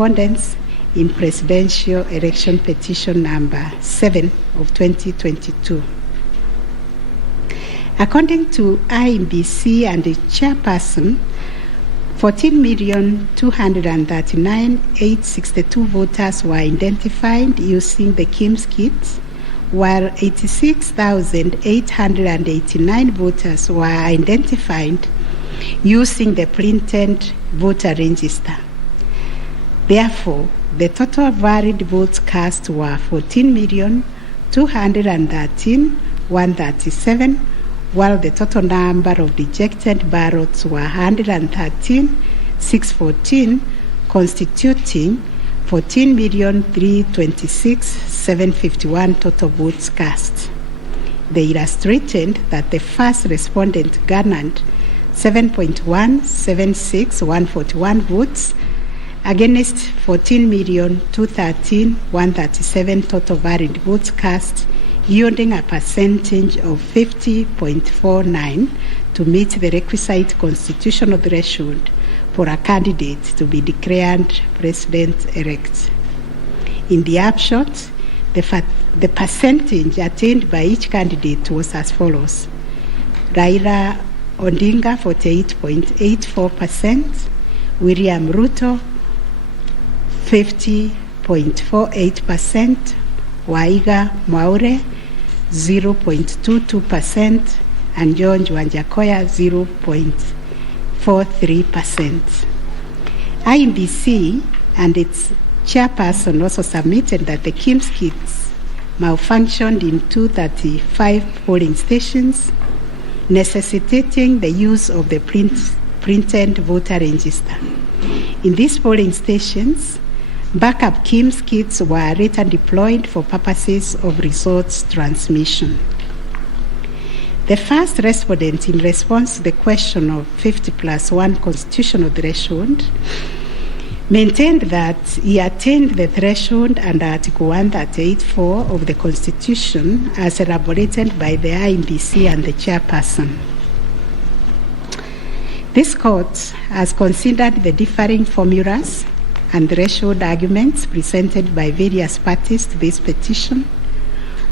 respondents in presidential election petition number 7 of 2022. According to IEBC and the chairperson, 14,239,862 voters were identified using the KIMS kits, while 86,889 voters were identified using the printed voter register. Therefore, the total valid votes cast were 14,213,137, while the total number of rejected ballots were 113,614, constituting 14,326,751 total votes cast. They illustrated that the first respondent garnered 7.176141 votes against 14,213,137 total valid votes cast, yielding a percentage of 50.49 to meet the requisite constitutional threshold for a candidate to be declared president-elect. In the upshot, the percentage attained by each candidate was as follows: Raila Odinga 48.84%, William Ruto 50.48%, Waiga Mwaure 0.22%, and George Wanjakoya 0.43%. IEBC and its chairperson also submitted that the KIMS kits malfunctioned in 235 polling stations, necessitating the use of the printed voter register. In these polling stations, backup KIMS kits were later deployed for purposes of results transmission. The first respondent, in response to the question of 50+1 constitutional threshold, maintained that he attained the threshold under Article 138(4) of the Constitution as elaborated by the IEBC and the chairperson. This court has considered the differing formulas and threshold arguments presented by various parties to this petition.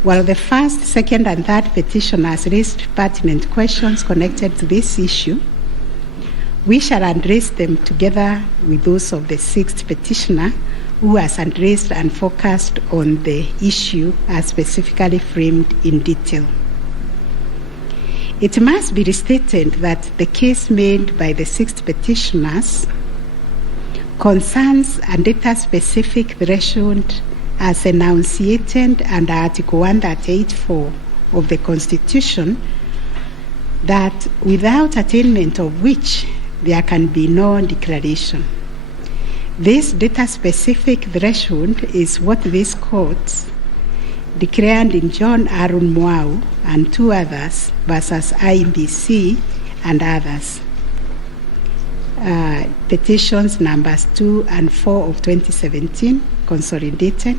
While the first, second, and third petitioners raised pertinent questions connected to this issue, we shall address them together with those of the sixth petitioner, who has addressed and focused on the issue as specifically framed in detail. It must be restated that the case made by the sixth petitioners concerns a data-specific threshold as enunciated under Article 138(4) of the Constitution, that without attainment of which there can be no declaration. This data-specific threshold is what this court declared in John Aaron Mwau and two others versus IEBC and others. Petitions numbers 2 and 4 of 2017, consolidated,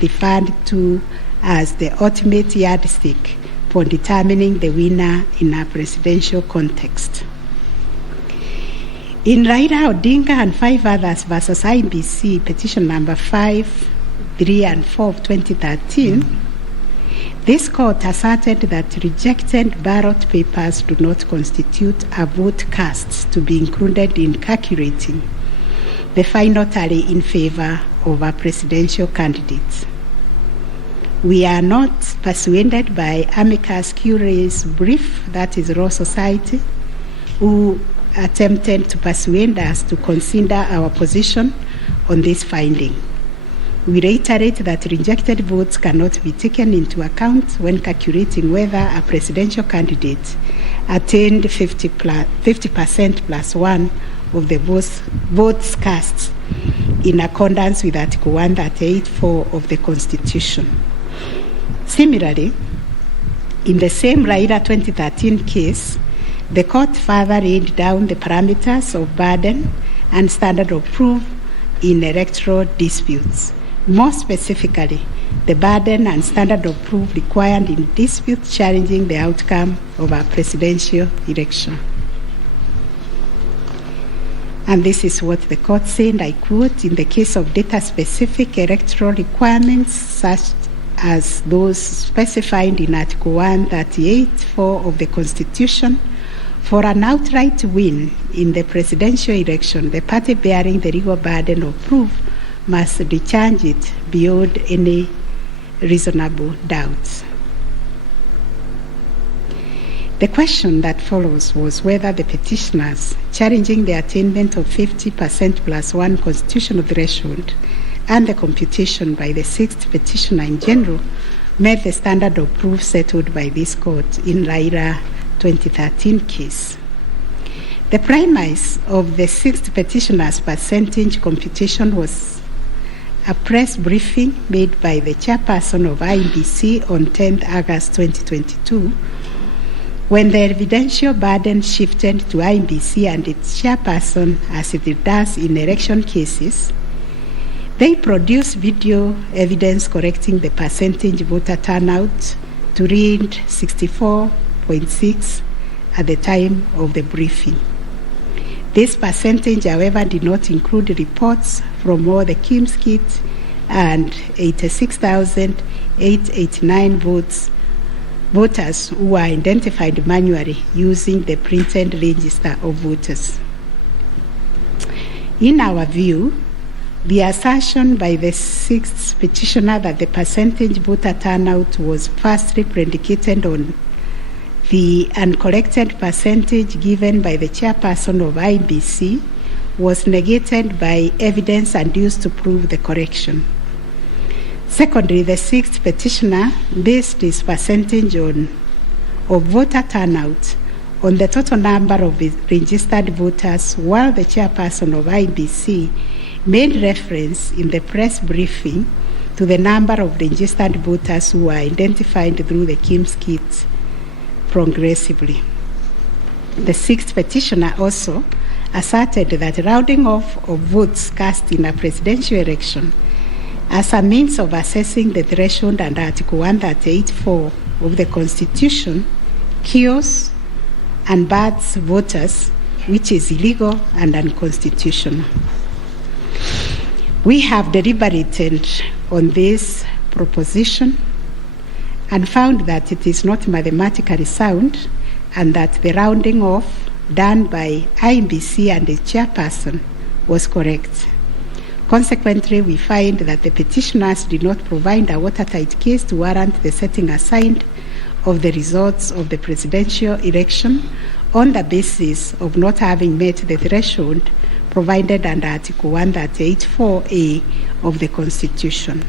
referred to as the ultimate yardstick for determining the winner in a presidential context. In Raila Odinga and 5 others versus IEBC, petition number 5, 3, and 4 of 2013, this court asserted that rejected ballot papers do not constitute a vote cast to be included in calculating the final tally in favor of a presidential candidate. We are not persuaded by amicus curiae's brief, that is Law Society, who attempted to persuade us to consider our position on this finding. We reiterate that rejected votes cannot be taken into account when calculating whether a presidential candidate attained 50% plus 1 of the votes cast in accordance with Article 138(4) of the Constitution. Similarly, in the same Raila 2013 case, the court further laid down the parameters of burden and standard of proof in electoral disputes. More specifically, the burden and standard of proof required in disputes challenging the outcome of a presidential election. And this is what the court said, I quote, "In the case of data-specific electoral requirements, such as those specified in Article 138(4) of the Constitution, for an outright win in the presidential election, the party bearing the legal burden of proof must discharge it beyond any reasonable doubt." The question that follows was whether the petitioners challenging the attainment of 50% plus one constitutional threshold and the computation by the sixth petitioner in general met the standard of proof settled by this court in Raila 2013 case. The premise of the sixth petitioner's percentage computation was a press briefing made by the chairperson of IEBC on 10th August 2022, when the evidential burden shifted to IEBC and its chairperson, as it does in election cases. They produced video evidence correcting the percentage voter turnout to read 64.6 at the time of the briefing. This percentage, however, did not include reports from all the KIMS kits and 86,889 voters who were identified manually using the printed register of voters. In our view, the assertion by the sixth petitioner that the percentage voter turnout was firstly predicated on the uncorrected percentage given by the chairperson of IEBC was negated by evidence adduced to prove the correction. Secondly, the sixth petitioner based his percentage of voter turnout on the total number of registered voters, while the chairperson of IEBC made reference in the press briefing to the number of registered voters who were identified through the KIMS kit progressively. The sixth petitioner also asserted that rounding off of votes cast in a presidential election as a means of assessing the threshold under Article 138(4) of the Constitution kills and bars voters, which is illegal and unconstitutional. We have deliberated on this proposition and found that it is not mathematically sound and that the rounding off done by IEBC and its chairperson was correct. Consequently, we find that the petitioners did not provide a watertight case to warrant the setting aside of the results of the presidential election on the basis of not having met the threshold provided under Article 138(4)(a) of the Constitution.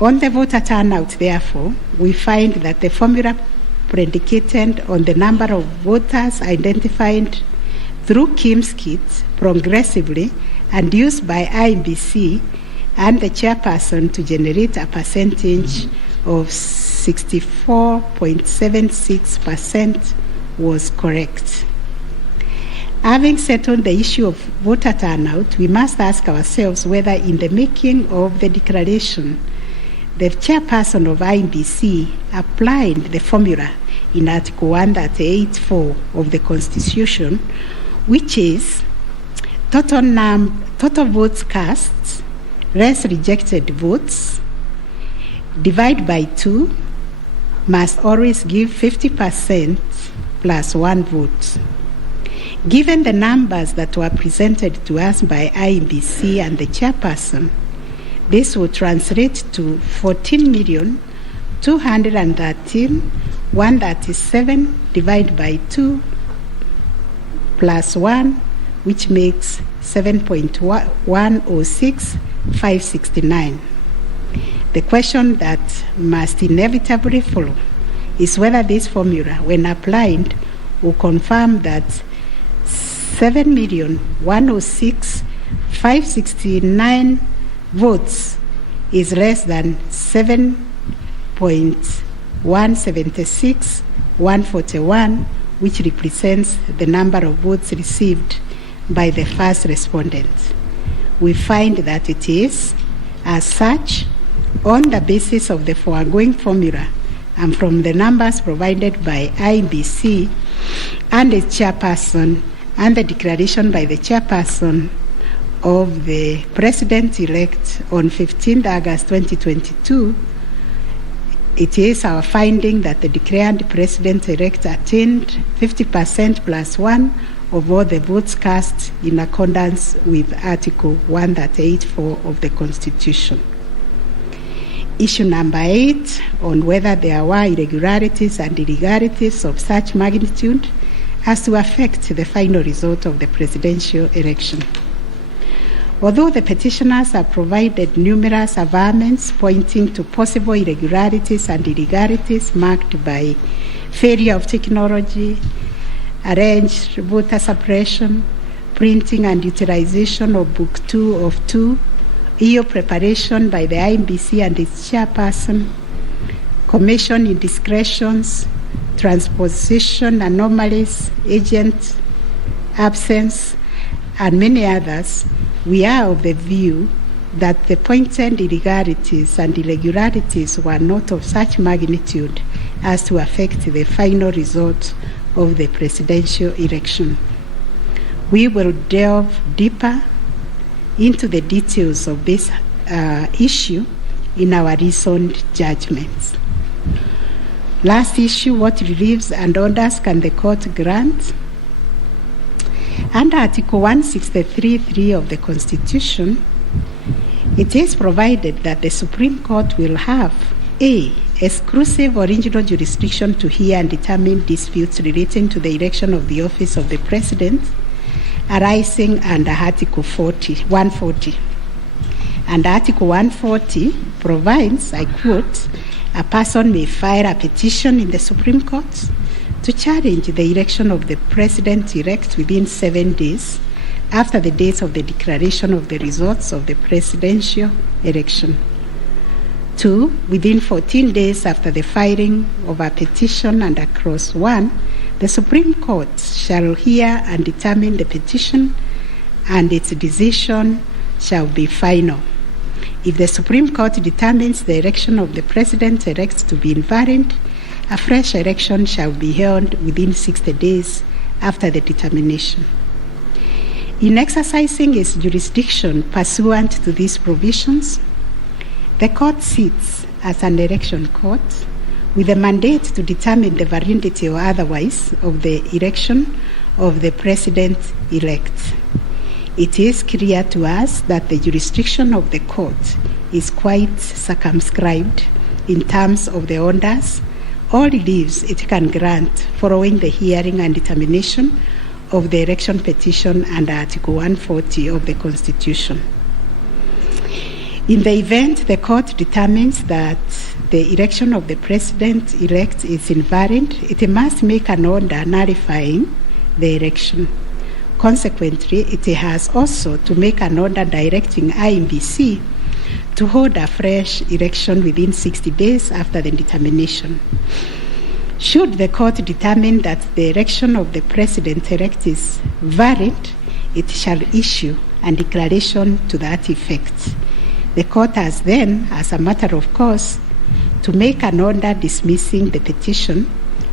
On the voter turnout, therefore, we find that the formula predicated on the number of voters identified through KIMS kits progressively and used by IEBC and the chairperson to generate a percentage of 64.76% was correct. Having settled the issue of voter turnout, we must ask ourselves whether in the making of the declaration, the chairperson of IEBC applied the formula in Article 138(4) of the Constitution, which is total votes cast less rejected votes divide by 2 must always give 50% plus one vote. Given the numbers that were presented to us by IEBC and the chairperson, this would translate to 14,213,137 divided by 2 plus 1, which makes 7.106569. The question that must inevitably follow is whether this formula, when applied, will confirm that 7,106,569 votes is less than 7.176,141, which represents the number of votes received by the first respondent. We find that it is, as such, on the basis of the foregoing formula and from the numbers provided by IEBC and its chairperson and the declaration by the chairperson of the president-elect on 15th August 2022, it is our finding that the declared president-elect attained 50% plus 1 of all the votes cast in accordance with Article 138(4) of the Constitution. Issue number 8, on whether there were irregularities and illegalities of such magnitude as to affect the final result of the presidential election. Although the petitioners have provided numerous averments pointing to possible irregularities and illegalities marked by failure of technology, arranged voter suppression, printing and utilization of Book 2 of 2, EU preparation by the INBC and its chairperson, commission indiscretions, transposition anomalies, agent absence, and many others, we are of the view that the pointed illegalities and irregularities were not of such magnitude as to affect the final result of the presidential election. We will delve deeper into the details of this issue in our recent judgments. Last issue, what reliefs and orders can the court grant? Under Article 163(3) of the Constitution, it is provided that the Supreme Court will have A, exclusive original jurisdiction to hear and determine disputes relating to the election of the office of the President arising under Article 140. And Article 140 provides, I quote, a person may file a petition in the Supreme Court to challenge the election of the President-elect within 7 days after the date of the declaration of the results of the presidential election. 2, within 14 days after the filing of a petition under Clause 1, the Supreme Court shall hear and determine the petition, and its decision shall be final. If the Supreme Court determines the election of the President-elect to be invalid, a fresh election shall be held within 60 days after the determination. In exercising its jurisdiction pursuant to these provisions, the court sits as an election court with a mandate to determine the validity or otherwise of the election of the President-elect. It is clear to us that the jurisdiction of the court is quite circumscribed in terms of the orders or reliefs it can grant following the hearing and determination of the election petition under Article 140 of the Constitution. In the event the court determines that the election of the President-elect is invalid, it must make an order nullifying the election. Consequently, it has also to make an order directing INBC to hold a fresh election within 60 days after the determination. Should the court determine that the election of the President-elect is valid, it shall issue a declaration to that effect. The court has then, as a matter of course, to make an order dismissing the petition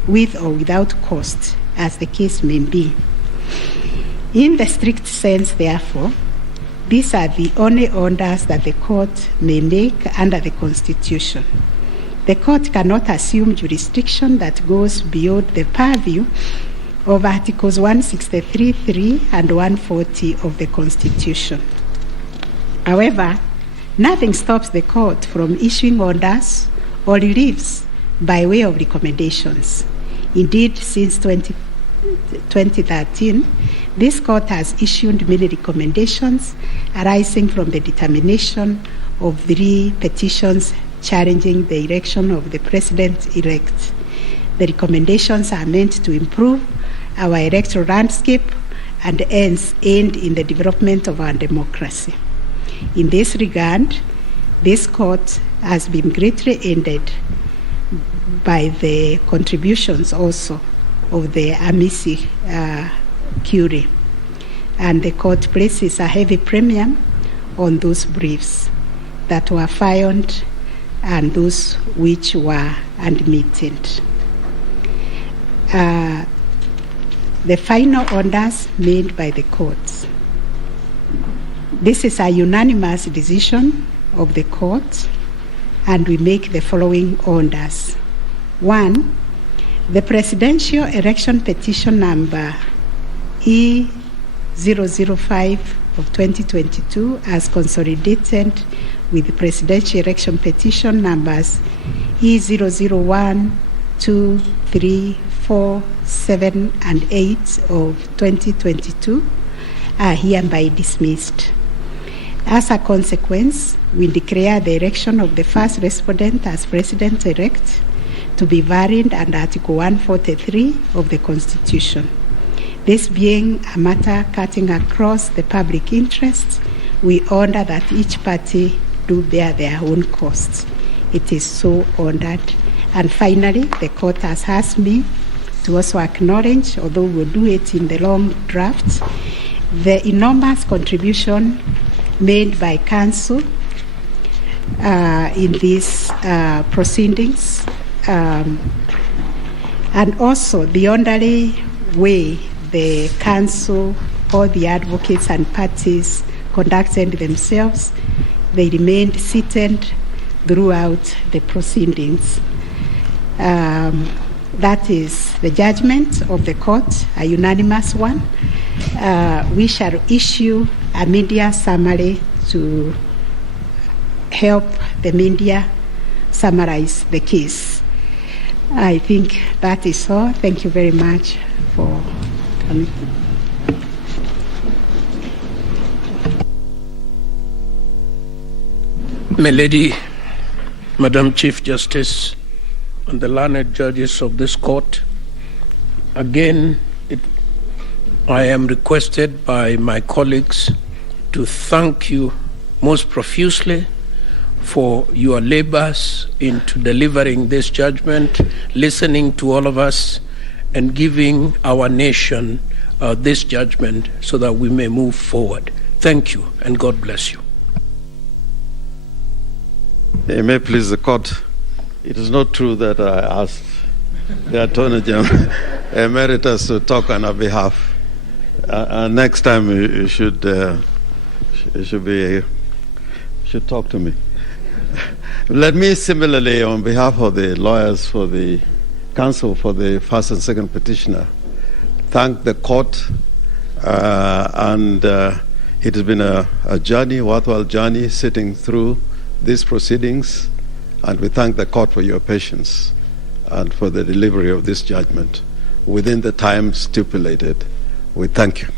with or without cost, as the case may be. In the strict sense, therefore, these are the only orders that the court may make under the Constitution. The court cannot assume jurisdiction that goes beyond the purview of Articles 163(3) and 140 of the Constitution. However, nothing stops the court from issuing orders or reliefs by way of recommendations. Indeed, since 2013, this court has issued many recommendations arising from the determination of 3 petitions challenging the election of the President-elect. The recommendations are meant to improve our electoral landscape and hence aid in the development of our democracy. In this regard, this court has been greatly aided by the contributions also of the amici curiae, and the court places a heavy premium on those briefs that were filed and those which were admitted. the final orders made by the courts. This is a unanimous decision of the court, and we make the following orders. 1, the presidential election petition number E005 of 2022 as consolidated with the presidential election petition numbers E001, 2, 3, 4, 7, and 8 of 2022 are hereby dismissed. As a consequence, we declare the election of the first respondent as president-elect to be varied under Article 143 of the Constitution. This being a matter cutting across the public interest, we order that each party do bear their own costs. It is so ordered. And finally, the court has asked me to also acknowledge, although we'll do it in the long draft, the enormous contribution made by counsel in these proceedings, and also the orderly way the counsel, all the advocates and parties conducted themselves. They remained seated throughout the proceedings. That is the judgment of the court, a unanimous one. We shall issue a media summary to help the media summarize the case. I think that is all. Thank you very much for coming. My Lady, Madam Chief Justice, and the learned judges of this court, again, I am requested by my colleagues to thank you most profusely for your labors into delivering this judgment, listening to all of us, and giving our nation this judgment so that we may move forward. Thank you, and God bless you. It may please the court. It is not true that I asked the Attorney General Emeritus to talk on our behalf. Next time you should talk to me. Let me similarly, on behalf of the lawyers for the counsel for the first and second petitioner, thank the court, and it has been a journey, worthwhile journey, sitting through these proceedings, and we thank the court for your patience and for the delivery of this judgment within the time stipulated. We thank you.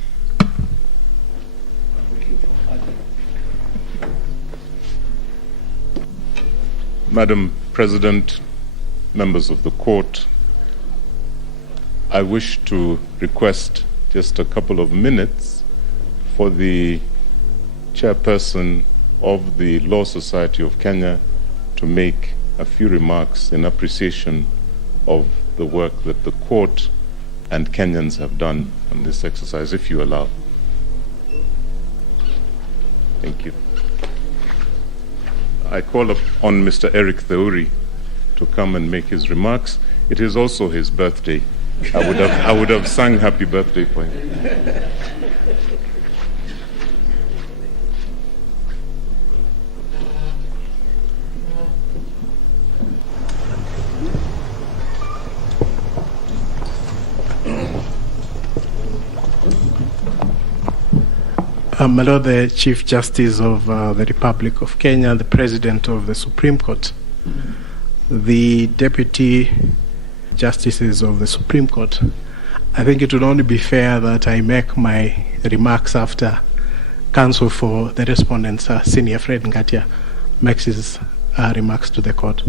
Madam President, members of the court, I wish to request just a couple of minutes for the chairperson of the Law Society of Kenya to make a few remarks in appreciation of the work that the court and Kenyans have done on this exercise, if you allow. Thank you. I call upon Mr. Eric Theuri to come and make his remarks. It is also his birthday. I would have sung happy birthday for him. My Lord, the Chief Justice of the Republic of Kenya, the President of the Supreme Court, the Deputy Justices of the Supreme Court, I think it would only be fair that I make my remarks after counsel for the respondents, Senior Fred Ngatia, makes his remarks to the court.